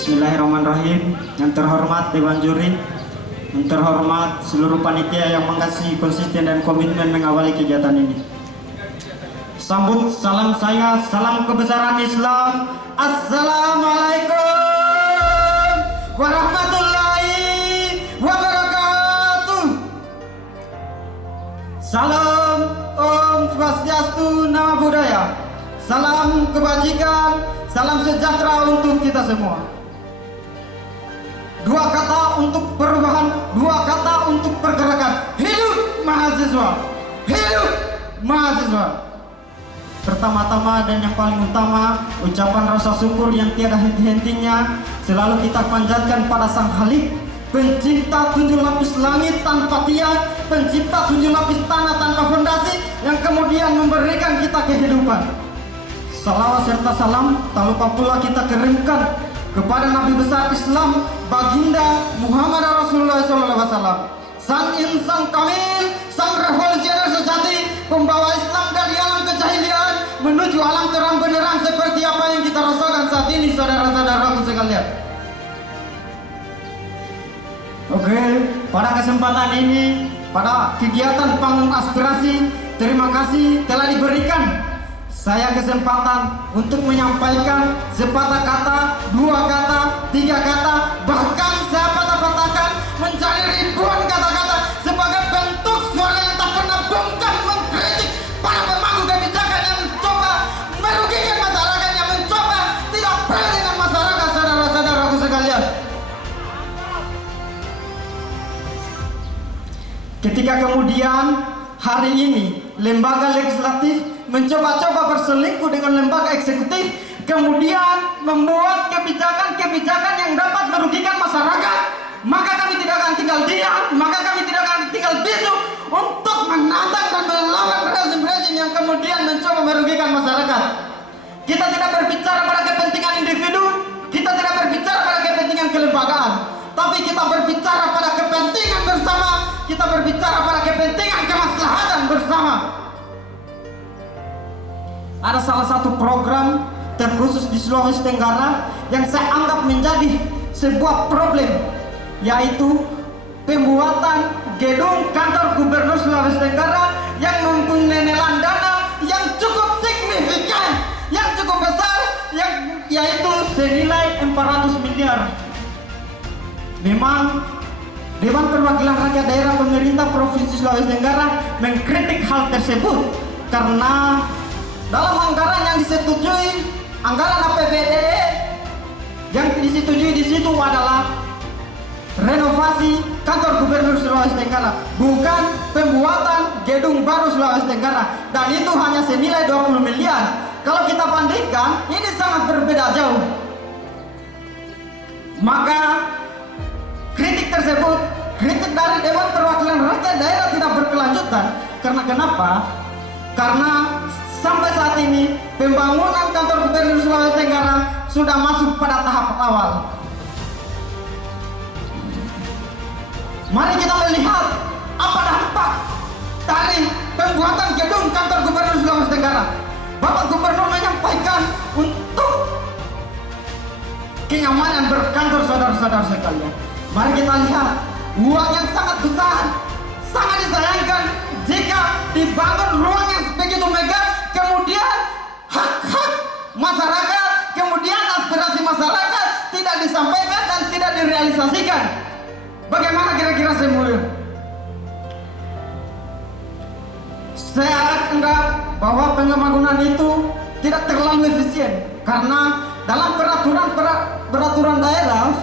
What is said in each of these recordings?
Bismillahirrahmanirrahim. Yang terhormat Dewan Juri, yang terhormat seluruh panitia yang mengasih konsisten dan komitmen mengawali kegiatan ini. Sambut salam saya, salam kebesaran Islam. Assalamualaikum warahmatullahi wabarakatuh. Salam Om Swastiastu, Namo Buddhaya. Salam kebajikan, salam sejahtera untuk kita semua. Dua kata untuk perubahan, dua kata untuk pergerakan. Hidup mahasiswa, hidup mahasiswa. Pertama-tama dan yang paling utama, ucapan rasa syukur yang tiada henti-hentinya selalu kita panjatkan pada Sang Khalik, pencipta 7 lapis langit tanpa tiang, pencipta 7 lapis tanah tanpa fondasi, yang kemudian memberikan kita kehidupan. Salawat serta salam tak lupa pula kita kirimkan kepada Nabi besar Islam, Baginda Muhammad Rasulullah SAW, sang insan kamil, sang revolusioner sejati, pembawa Islam dari alam kejahilian menuju alam terang benerang seperti apa yang kita rasakan saat ini, saudara-saudaraku sekalian. Oke, pada kesempatan ini, pada kegiatan panggung aspirasi, terima kasih telah diberikan saya kesempatan untuk menyampaikan sepatah kata, dua kata, tiga kata, bahkan saya patah-patahkan mencari ribuan kata-kata sebagai bentuk suara yang tak pernah bungkam mengkritik para pemangku kebijakan yang mencoba merugikan masyarakat, yang mencoba tidak fair dengan masyarakat, saudara-saudaraku sekalian. Ketika kemudian hari ini lembaga legislatif mencoba-coba berselingkuh dengan lembaga eksekutif, kemudian membuat kebijakan-kebijakan yang dapat merugikan masyarakat, maka kami tidak akan tinggal diam, maka kami tidak akan tinggal bisu untuk menantang dan melawan rezim-rezim yang kemudian mencoba merugikan masyarakat. Kita tidak berbicara pada kepentingan individu, kita tidak berbicara pada kepentingan kelembagaan, tapi kita berbicara pada kepentingan bersama, kita berbicara pada kepentingan kemaslahatan bersama. Ada salah satu program terkhusus di Sulawesi Tenggara yang saya anggap menjadi sebuah problem, yaitu pembuatan gedung kantor gubernur Sulawesi Tenggara yang mempunyai nelan dana yang cukup signifikan, yang cukup besar, yaitu senilai 400 miliar. Memang Dewan Perwakilan Rakyat Daerah Pemerintah Provinsi Sulawesi Tenggara mengkritik hal tersebut karena dalam anggaran yang disetujui, anggaran APBD yang disetujui di situ adalah renovasi kantor gubernur Sulawesi Tenggara, bukan pembuatan gedung baru Sulawesi Tenggara, dan itu hanya senilai 20 miliar. Kalau kita bandingkan, ini sangat berbeda jauh. Maka kritik tersebut, kritik dari Dewan Perwakilan Rakyat Daerah tidak berkelanjutan. Karena kenapa? Karena sampai saat ini pembangunan kantor gubernur Sulawesi Tenggara sudah masuk pada tahap awal. Mari kita melihat apa dampak dari pembuatan gedung kantor gubernur Sulawesi Tenggara. Bapak Gubernur menyampaikan untuk kenyamanan berkantor, saudara-saudara sekalian. Mari kita lihat uang yang sangat besar, sangat disayangkan jika dibangun ruang yang begitu megah, kemudian hak-hak masyarakat, kemudian aspirasi masyarakat tidak disampaikan dan tidak direalisasikan. Bagaimana kira-kira semua? Saya anggap bahwa pembangunan itu tidak terlalu efisien karena dalam peraturan daerah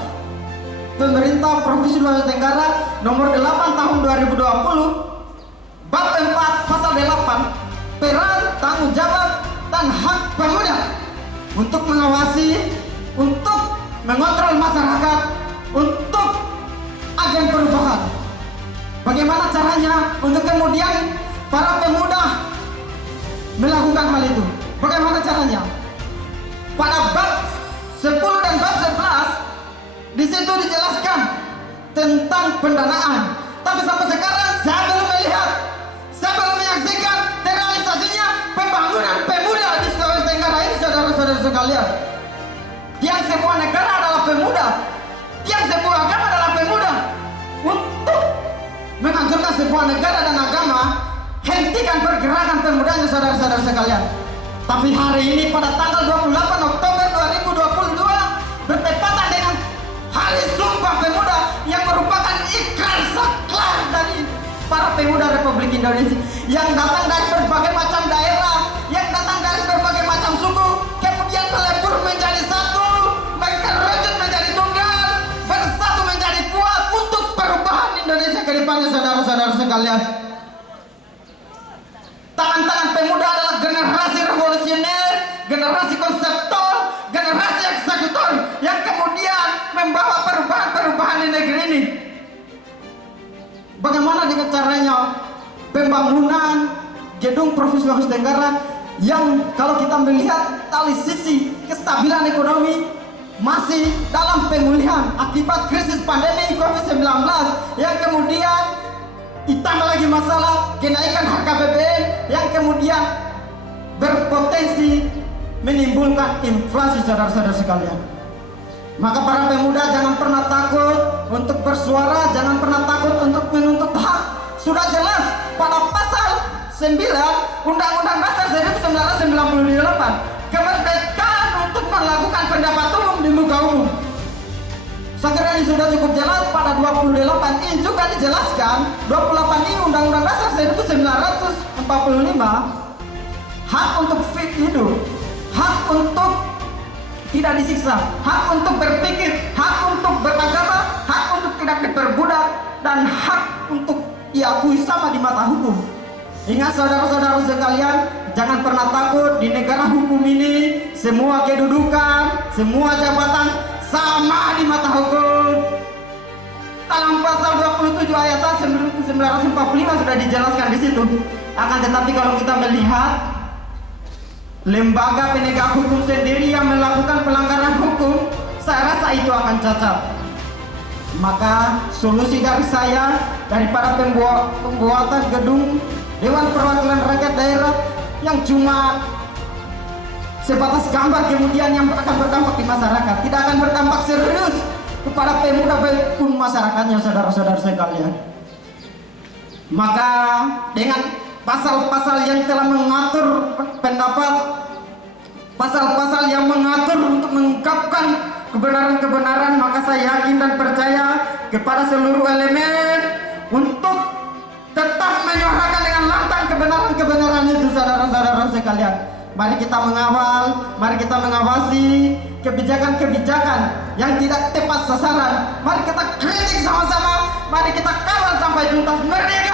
Pemerintah Provinsi Sulawesi Tenggara nomor 8 tahun 2020 bab 4 pasal 8, peran, tanggung jawab dan hak pemuda untuk mengawasi, untuk mengontrol masyarakat, untuk agen perubahan. Bagaimana caranya untuk kemudian para pemuda melakukan hal itu? Bagaimana caranya? Pada bab 10 dan bab 11 di situ dijelaskan tentang pendanaan. Tapi sampai sekarang saya belum melihat, saya belum menyaksikan terrealisasinya pembangunan pemuda di Sulawesi Tenggara ini, saudara-saudara sekalian. Yang semua negara adalah pemuda pemuda. Tiang sebuah agama adalah pemuda. Untuk menghancurkan sebuah negara dan agama, hentikan pergerakan pemudanya saudara-saudara sekalian. Tapi hari ini pada tanggal 28 Oktober 2022 bertepatan dengan Hari Sumpah Pemuda yang merupakan ikrar saklar dari para pemuda Republik Indonesia yang datang dari berbagai macam daerah, yang datang dari berbagai macam suku, kemudian melebur menjadi satu, mengerucut menjadi tunggal, bersatu menjadi kuat untuk perubahan Indonesia ke depannya saudara-saudara sekalian. Tangan-tangan pemuda adalah generasi revolusioner, generasi konseptor, generasi eksekutor yang kemudian membawa perubahan-perubahan di negeri ini. Bagaimana dengan caranya pembangunan gedung Provinsi Sulawesi Tenggara yang kalau kita melihat dari sisi kestabilan ekonomi masih dalam pemulihan akibat krisis pandemi COVID-19 yang kemudian ditambah lagi masalah kenaikan harga BBM yang kemudian berpotensi menimbulkan inflasi saudara-saudara sekalian. Maka para pemuda jangan pernah takut untuk bersuara, jangan pernah takut untuk menuntut hak. Sudah jelas pada pasal 9 Undang-Undang Dasar 1998 kemerdekaan untuk melakukan pendapat umum di muka umum. Saya kira ini sudah cukup jelas. Pada 28 ini juga dijelaskan 28 ini Undang-Undang Dasar 1945 hak untuk hidup, hak untuk tidak disiksa, hak untuk berpikir, hak untuk beragama, hak untuk tidak diperbudak, dan hak untuk diakui sama di mata hukum. Ingat saudara-saudara sekalian, jangan pernah takut. Di negara hukum ini semua kedudukan, semua jabatan sama di mata hukum. Dalam pasal 27 ayat 1945 sudah dijelaskan di situ. Akan tetapi kalau kita melihat lembaga penegak hukum sendiri yang melakukan pelanggaran hukum, saya rasa itu akan cacat. Maka solusi dari saya, daripada pembuatan gedung Dewan Perwakilan Rakyat Daerah yang cuma sebatas gambar kemudian yang akan berdampak di masyarakat, tidak akan berdampak serius kepada pemuda maupun masyarakatnya saudara-saudara sekalian. Maka dengan pasal-pasal yang telah mengatur pendapat, pasal-pasal yang mengatur untuk mengungkapkan kebenaran-kebenaran, maka saya yakin dan percaya kepada seluruh elemen untuk tetap menyuarakan dengan lantang kebenaran-kebenaran itu saudara-saudara sekalian. Mari kita mengawal, mari kita mengawasi kebijakan-kebijakan yang tidak tepat sasaran. Mari kita kritik sama-sama, mari kita kawal sampai tuntas. Merdeka!